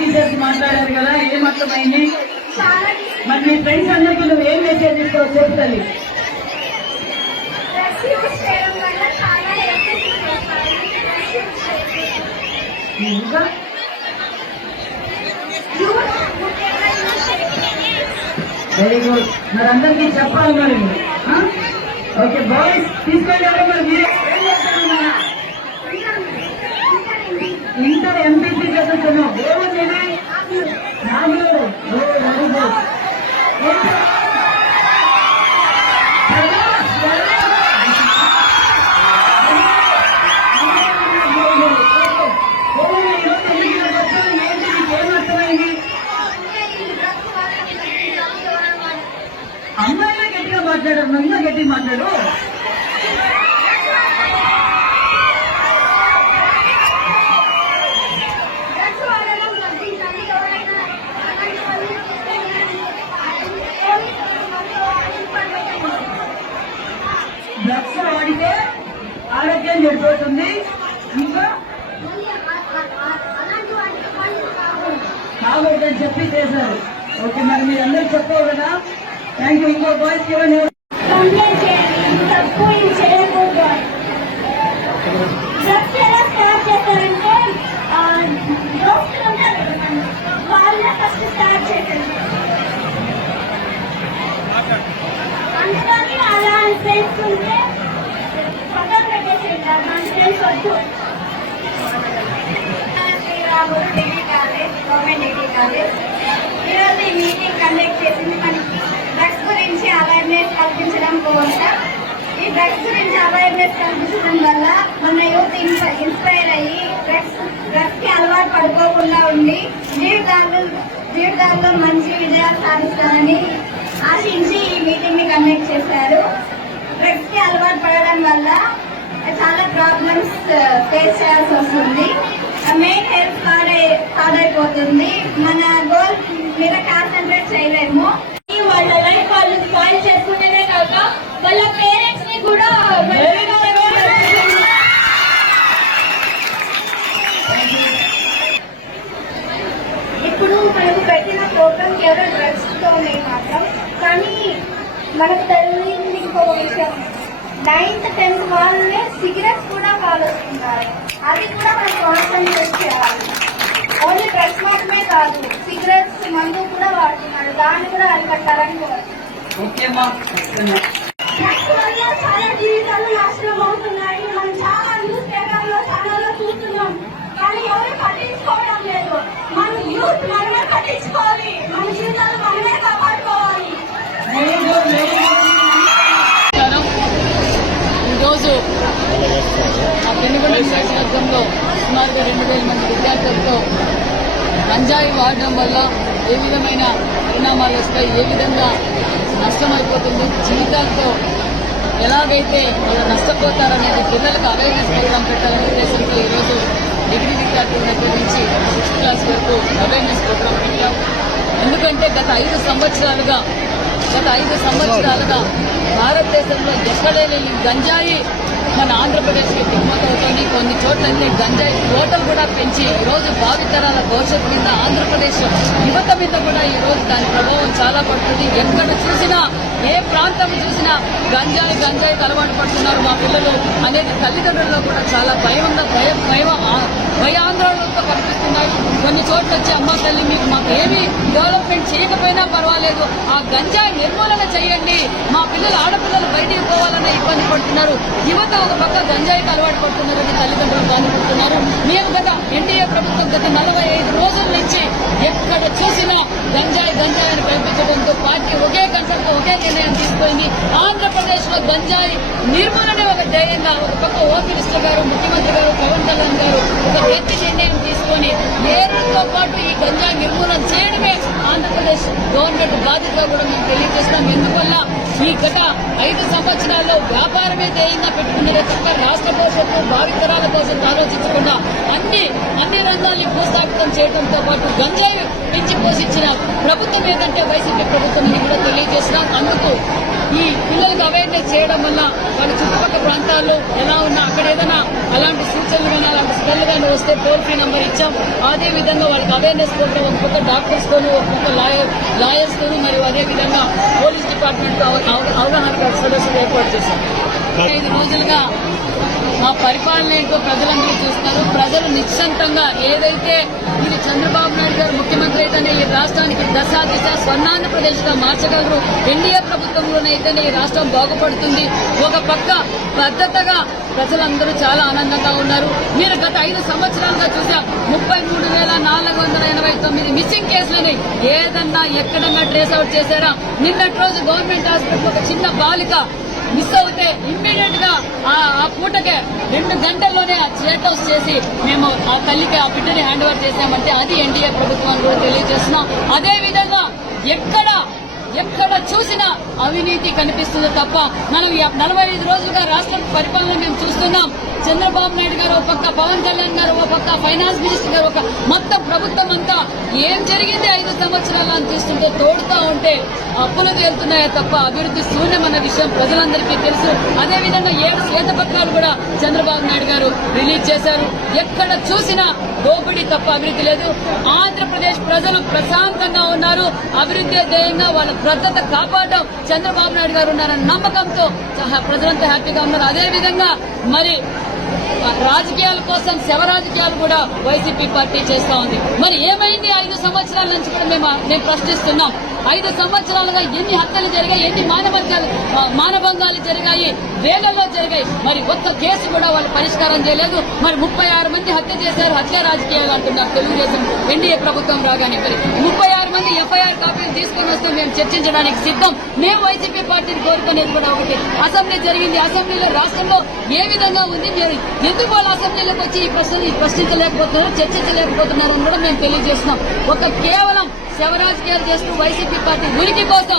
Officers మాట్లాడారు కదా, ఏం అర్థమైంది? మరి మీ ఫ్రెండ్స్ అందరికీ నువ్వు ఏం మెసేజ్ ఇస్తావు చెప్తాను. ఇంకా వెరీ గుడ్. మరి అందరికీ చెప్పాలి మరి. ఓకే బాయ్స్ తీసుకెళ్ళారు. మరి మీరు ఇంటర్ ఎంపీసీ చదువుతున్నాం. ఏముంది నాలుగు? Very good. అమ్మాయిలా గట్టిగా మాట్లాడు, నన్ను గట్టి మాట్లాడు. డ్రగ్స్ వాడితే ఆరోగ్యం చెడిపోతుంది. ఇంకా కావద్దని చెప్పి చేశారు. ఓకే మరి మీరు అందరూ చెప్పావు కదా. Thank you. ఇంకో బాయ్స్ ఎవరు? అందుకని అలా చేసుకుంటే పక్కన పెట్టేసేటారు. మన ఫ్రెండ్స్ వద్దు. Sriramulu degree college, government degree college ఈరోజు ఈ మీటింగ్ కండక్ట్ చేసింది మనకి డ్రగ్స్ గురించి అవేర్నెస్ కల్పించడం కోసం. ఈ డ్రగ్స్ గురించి అవేర్నెస్ కల్పించడం వల్ల మన యూత్ ఇన్స్పైర్ అయ్యి డ్రగ్స్ కి అలవాటు పడుకోకుండా ఉండి జీవితాల్లో మంచి విజయాలు సాధిస్తారని ఆశించి ఈ మీటింగ్ ని కండక్ట్ చేశారు. డ్రగ్స్ కి అలవాటు పడడం వల్ల చాలా ప్రాబ్లమ్స్ ఫేస్ చేయాల్సి వస్తుంది. మెయిన్ హెల్త్ పాడైపోతుంది. మన గోల్ మీద కాన్సన్ట్రేట్ చేయలేము. వాళ్ళ లైఫ్ వాళ్ళు స్పాయిల్ చేసుకునేదే కాక వాళ్ళ పేరెంట్స్ ని కూడా ఇప్పుడు మనకు పెట్టిన ప్రోగ్రామ్ కేవలం డ్రగ్స్ తోనే మాత్రం. కానీ మనకు తెలియని ఇంకొక విషయం, 9th 10th వాళ్ళనే సిగరెట్స్ కూడా కాలుస్తున్నారు. అది కూడా మనం కాన్సన్ట్రేట్ చేయాలి. ఓన్లీ డ్రగ్స్ మాత్రమే కాదు, సిగరెట్స్ మందు కూడా వాడుతున్నారు. దాన్ని కూడా అరికట్టాలని డ్రగ్స్ వల్ల చాలా జీవితాలు నాశనం అవుతున్నాయి. మనం చాలా న్యూస్ పేపర్లో ఛానల్లో చూస్తున్నాం. కానీ ఎవరు పట్టించుకోవడం లేదు. మన యూత్ మనమే పట్టించుకోవాలి. మన జీవితాలు మనమే కాపాడుకోవాలి. ఈరోజు ఆ పెనుగొండ నియోజకవర్గంలో సుమారుగా 2000 మంది విద్యార్థులతో గంజాయి వాడడం వల్ల ఏ విధమైన పరిణామాలు వస్తాయి, ఏ విధంగా నష్టమైపోతుంది, జీవితాలతో ఎలాగైతే వాళ్ళు నష్టపోతారనేది పిల్లలకు అవేర్నెస్ ప్రోగ్రాం పెట్టాలనే ఉద్దేశంతో ఈరోజు డిగ్రీ విద్యార్థుల దగ్గర నుంచి 6th క్లాస్ వరకు అవేర్నెస్ ప్రోగ్రాం పెట్టాం. ఎందుకంటే గత 5 సంవత్సరాలుగా భారతదేశంలో ఎక్కడైనా ఈ గంజాయి మన ఆంధ్రప్రదేశ్కి దిగుమతి అవుతుంది. కొన్ని చోట్లయితే గంజాయి కోటలు కూడా పెంచి ఈరోజు భావితరాల భవిష్యత్తు మీద ఆంధ్రప్రదేశ్ యువత మీద కూడా ఈరోజు దాని ప్రభావం చాలా పడుతుంది. ఎక్కడ చూసినా, ఏ ప్రాంతం చూసినా గంజాయికి అలవాటు పడుతున్నారు మా పిల్లలు అనేది తల్లిదండ్రుల్లో కూడా చాలా భయాందోళనతో కనిపిస్తున్నారు. కొన్ని చోట్ల వచ్చి అమ్మ తల్లి మీకు మాకు ఏమీ డెవలప్మెంట్ చేయకపోయినా పర్వాలేదు, ఆ గంజాయి నిర్మూలన చేయండి, మా పిల్లలు ఆడపిల్లలు బయటికి పోవాలనే ఇబ్బంది పడుతున్నారు. యువత ఒక పక్క గంజాయికి అలవాటు పడుతున్నారని తల్లిదండ్రులు బాధపడుతున్నారు. మేము గత ఎన్డీఏ ప్రభుత్వం గత 45 రోజుల నుంచి ఎక్కడ చూసినా గంజాయి అని కల్పించడంతో పార్టీ ఒకే గంటతో ఒకే నిర్ణయం తీసుకుంది. ఆంధ్రప్రదేశ్ లో గంజాయి నిర్మూలనే ఒక ధ్యేయంగా ఒక పక్క హోమ్ మినిస్టర్ గారు, ముఖ్యమంత్రి గారు, పవన్ కళ్యాణ్ గారు ఒక గట్టి నిర్ణయం తీసుకొని ఏరుతో పాటు ఈ గంజాయి నిర్మూలన చేయడమే ఆంధ్రప్రదేశ్ గవర్నమెంట్ బాధ్యత కూడా మేము తెలియజేస్తాం. ఎందువల్ల ఈ గత 5 సంవత్సరాల్లో వ్యాపారమే ధ్యేయంగా పెట్టుకున్నదే తప్ప రాష్ట్ర భవిష్యత్తు భావితరాల కోసం ఆలోచించకుండా అన్ని రంగాల్ని భూస్థాపితం చేయడంతో పాటు గంజాయి పెంచి పోషించిన ప్రభుత్వం ఏదంటే వైసీపీ ప్రభుత్వం అని కూడా తెలియజేస్తున్నాం. అందుకు ఈ పిల్లలకు అవేర్నెస్ చేయడం వల్ల వాళ్ళ చుట్టుపక్కల ప్రాంతాల్లో ఎలా ఉన్నా అక్కడ ఏదైనా అలాంటి సూచనలు కానీ అలాంటి స్మెల్ కానీ వస్తే టోల్ ఫ్రీ నెంబర్ ఇచ్చాం. అదే విధంగా వాళ్ళకి అవేర్నెస్ ప్రోగ్రామ్ ఒక పక్క డాక్టర్స్ తోను, ఒక పక్క లాయర్స్ తోను, మరియు అదే విధంగా పోలీస్ డిపార్ట్మెంట్ అవగాహన సదస్సులు ఏర్పాటు చేశాం. 5 రోజులుగా మా పరిపాలన ఏంటో ప్రజలందరూ చూస్తున్నారు. ప్రజలు నిశ్చంతంగా ఏదైతే ఇది చంద్రబాబు నాయుడు గారు ముఖ్యమంత్రి అయితేనే ఈ రాష్ట్రానికి దశ దిశ స్వర్ణాంధ్రప్రదేశ్ గా మార్చగలరు. ఎన్డీఏ ప్రభుత్వంలోనైతేనే ఈ రాష్ట్రం బాగుపడుతుంది. ఒక పక్క భద్రతగా ప్రజలందరూ చాలా ఆనందంగా ఉన్నారు. మీరు గత 5 సంవత్సరాలుగా చూసాం 33,489 మిస్సింగ్ కేసులని ఏదన్నా ఎక్కడన్నా ట్రేస్ అవుట్ చేశారా? నిన్నటి రోజు గవర్నమెంట్ హాస్పిటల్ ఒక చిన్న బాలిక మిస్ అవుతే ఇమ్మీడియట్ గా ఆ పూటకే 2 గంటల్లోనే ఆ చెక్ అవుట్ చేసి మేము ఆ తల్లికి ఆ బిడ్డని హ్యాండ్ ఓవర్ చేశామంటే అది ఎన్డీఏ ప్రభుత్వాన్ని కూడా తెలియజేస్తున్నాం. అదే విధంగా ఎక్కడ చూసినా అవినీతి కనిపిస్తుందో తప్ప మనం 45 రోజులుగా రాష్ట్ర పరిపాలన మేము చూస్తున్నాం. చంద్రబాబు నాయుడు గారు ఒక పక్క, పవన్ కళ్యాణ్ గారు ఒక పక్క, ఫైనాన్స్ మినిస్టర్ గారు ఒక మొత్తం ప్రభుత్వం అంతా ఏం జరిగింది 5 సంవత్సరాలు అని చూస్తుంటే తోడుతా ఉంటే అప్పులు తేలుతున్నాయే తప్ప అభివృద్ధి శూన్యమన్న విషయం ప్రజలందరికీ తెలుసు. అదేవిధంగా 7 శ్వేతపత్రాలు కూడా చంద్రబాబు నాయుడు గారు రిలీజ్ చేశారు. ఎక్కడ చూసినా దోపిడీ తప్ప అభివృద్ధి లేదు. ఆంధ్రప్రదేశ్ ప్రజలు ప్రశాంతంగా ఉన్నారు. అభివృద్ధి ధ్యేయంగా వాళ్ళ భద్రత కాపాడడం చంద్రబాబు నాయుడు గారు ఉన్నారన్న నమ్మకంతో ప్రజలంతా హ్యాపీగా ఉన్నారు. అదేవిధంగా మరి రాజకీయాల కోసం శవ రాజకీయాలు కూడా వైసీపీ పార్టీ చేస్తా ఉంది. మరి ఏమైంది 5 సంవత్సరాల నుంచి కూడా మేము ప్రశ్నిస్తున్నాం. 5 సంవత్సరాలుగా ఎన్ని హత్యలు జరిగాయి, ఎన్ని మానభంగాలు జరిగాయి, వేలల్లో జరిగాయి. మరి ఒక్క కేసు కూడా వాళ్ళు పరిష్కారం చేయలేదు. మరి 36 మంది హత్య చేశారు, హత్య రాజకీయాలు అంటున్నారు తెలుగుదేశం ఎన్డీఏ ప్రభుత్వం రాగానే. మరి 36 మంది ఎఫ్ఐఆర్ కాపీలు తీసుకుని వస్తే మేము చర్చించడానికి సిద్ధం. మేము వైసీపీ పార్టీని కోరుకునేది కూడా ఒకటి, అసెంబ్లీ జరిగింది. అసెంబ్లీలో రాష్ట్రంలో ఏ విధంగా ఉంది, మీరు ఎందుకు వాళ్ళు అసెంబ్లీలోకి వచ్చి ఈ ప్రశ్నించలేకపోతున్నారు, చర్చించలేకపోతున్నారు అని కూడా మేము తెలియజేస్తున్నాం. ఒక కేవలం శవ రాజకీయాలు చేస్తూ వైసీపీ పార్టీ ఉనికి కోసం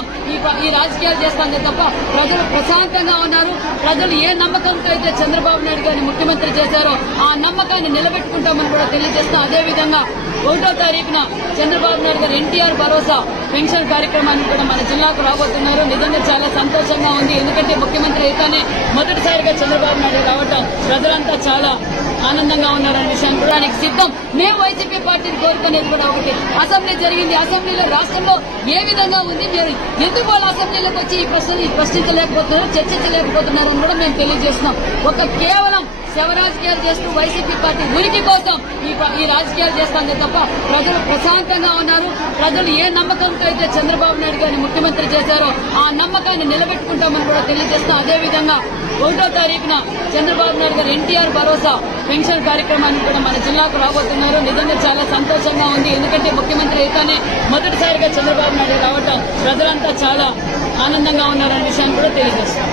ఈ రాజకీయాలు చేస్తోంది తప్ప ప్రజలు ప్రశాంతంగా ఉన్నారు. ప్రజలు ఏ నమ్మకంతో అయితే చంద్రబాబు నాయుడు గారిని ముఖ్యమంత్రి చేశారో ఆ నమ్మకాన్ని నిలబెట్టుకుంటామని కూడా తెలియజేస్తున్నాం. అదేవిధంగా 1వ తారీఖున చంద్రబాబు నాయుడు గారు ఎన్టీఆర్ భరోసా పెన్షన్ కార్యక్రమాన్ని కూడా మన జిల్లాకు రాబోతున్నారు. నిజంగా చాలా సంతోషంగా ఉంది. ఎందుకంటే ముఖ్యమంత్రి అయితేనే మొదటిసారిగా చంద్రబాబు నాయుడు రావటం ప్రజలంతా చాలా ఆనందంగా ఉన్నారనే విషయాన్ని కూడా సిద్ధం. మేము వైసీపీ పార్టీని కోరుకునేది కూడా ఒకటి, అసెంబ్లీ జరిగింది. అసెంబ్లీలో రాష్ట్రంలో ఏ విధంగా ఉంది, మీరు ఎందుకు వాళ్ళు అసెంబ్లీలోకి వచ్చి ఈ ప్రశ్నించలేకపోతున్నారు, చర్చించలేకపోతున్నారు అని కూడా మేము తెలియజేస్తున్నాం. ఒక కేవలం శవ రాజకీయాలు చేస్తూ వైసీపీ పార్టీ ఉనికి కోసం ఈ రాజకీయాలు చేస్తోంది తప్ప ప్రజలు ప్రశాంతంగా ఉన్నారు. ప్రజలు ఏ నమ్మకంతో అయితే చంద్రబాబు నాయుడు గారిని ముఖ్యమంత్రి చేశారో ఆ నమ్మకాన్ని నిలబెట్టుకుంటామని కూడా తెలియజేస్తున్నాం. అదేవిధంగా 1వ తారీఖున చంద్రబాబు నాయుడు గారు ఎన్టీఆర్ భరోసా పెన్షన్ కార్యక్రమాన్ని కూడా మన జిల్లాకు రాబోతున్నారు. నిజంగా చాలా సంతోషంగా ఉంది. ఎందుకంటే ముఖ్యమంత్రి అయితేనే మొదటిసారిగా చంద్రబాబు నాయుడు రావటం ప్రజలంతా చాలా ఆనందంగా ఉన్నారనే విషయాన్ని కూడా తెలియజేస్తున్నాం.